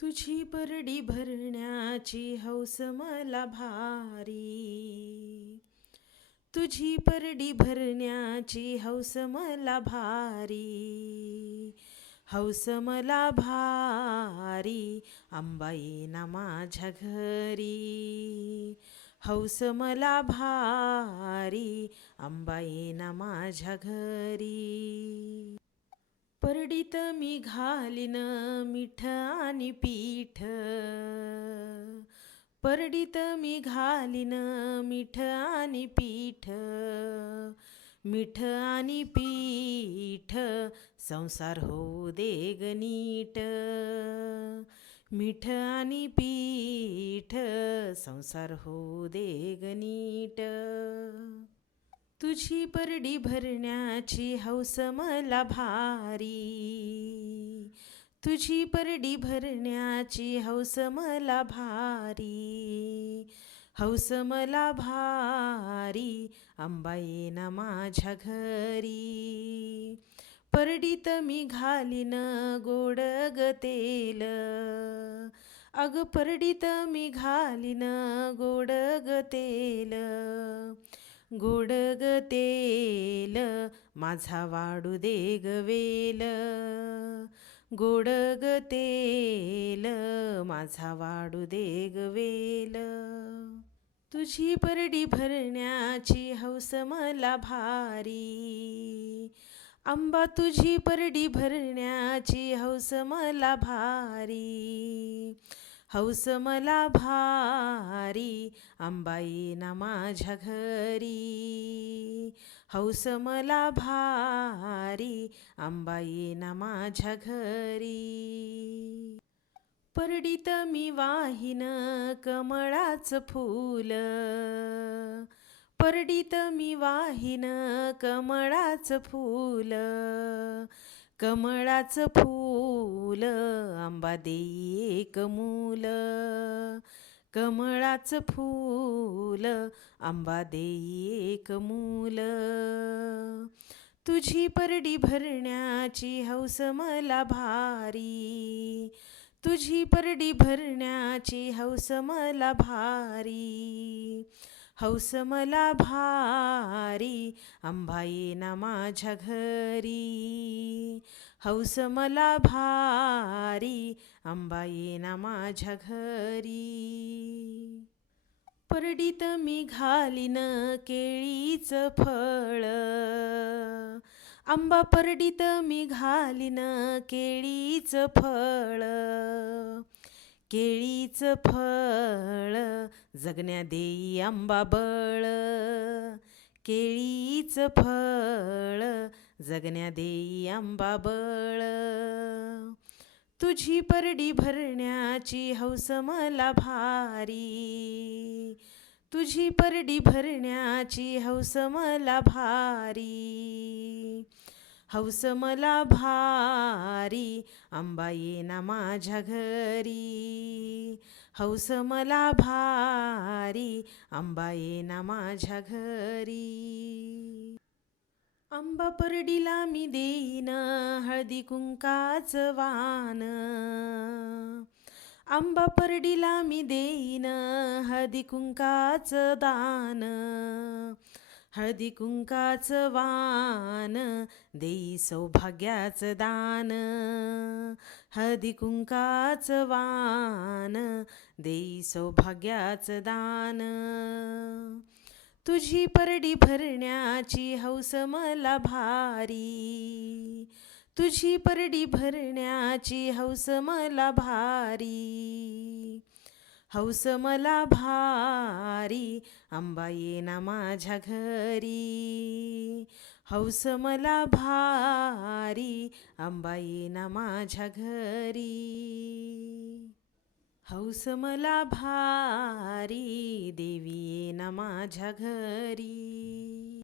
तुझी परडी भरण्याची हौस मला भारी. तुझी परडी भरण्याची हौस मला भारी. हौस मला भारी अंबा येईना माझ्या घरी. हौस मला भारी अंबा येईना माझ्या घरी. परडीत मी घालीन मीठ आणि पीठ. परडीत मी घालीन मीठ आणि पीठ. मीठ आणि पीठ संसार होऊ दे ग नीट. मीठ आणि पीठ संसार होऊ दे ग नीट. तुझी परडी भरण्याची हौस मला भारी. तुझी परडी भरण्याची हौस मला भारी. हौस मला भारी अंबा येईना माझ्या घरी. परडीत मी घालीन गोड ग तेल. अग परडीत मी घालीन गोड ग तेल. गोड ग तेल माझा वाढू दे ग वेल. गोड ग तेल माझा वाढू दे ग वेल. तुझी परडी भरण्याची हौस मला भारी. अंबा तुझी परडी भरण्याची हौस मला भारी. हौस मला भारी अंबा येईना माझ्या घरी. हौस मला भारी अंबा येईना माझ्या घरी. परडीत मी वाहीन कमळाचं फूल. परडीत मी वाहीन कमळाचं फूल. कमळाचं फूल अंबा देई एक मूल. कमळाचं फूल अंबा देई एक मूल. तुझी परडी भरण्याची हौस मला भारी. तुझी परडी भरण्याची हौस मला भारी. हौस मला भारी अंबा येईना माझ्या घरी. हौस मला भारी अंबा येईना माझ्या घरी. परडीत मी घालीन केळीचं फळ. अंबा परडीत मी घालीन केळीचं फळ. केळीचं फळ जगण्या देई अंबा बळ. केळीचं फळ जगण्या देई अंबा बळ. तुझी परडी भरण्याची हौस मला भारी. तुझी परडी भरण्याची हौस मला भारी. हौस मला भारी अंबा येईना माझ्या घरी. हौस मला भारी अंबा येईना माझ्या घरी. अंबा परडीला मी देईन हळदी कुंकाचं वाण. अंबा परडीला मी देईन हळदी कुंकाचं दान. हळदी कुंकाचं वाण देई सौभाग्याचं दान. हळदी कुंकाचं वाण देई सौभाग्याचं दान. तुझी परडी भरण्याची हौस मला भारी. तुझी परडी भरण्याची हौस मला भारी. हौस मला भारी अंबा येईना माझ्या घरी. हौस मला भारी अंबा येईना माझ्या घरी. हौस मला भारी देवी येईना माझ्या घरी.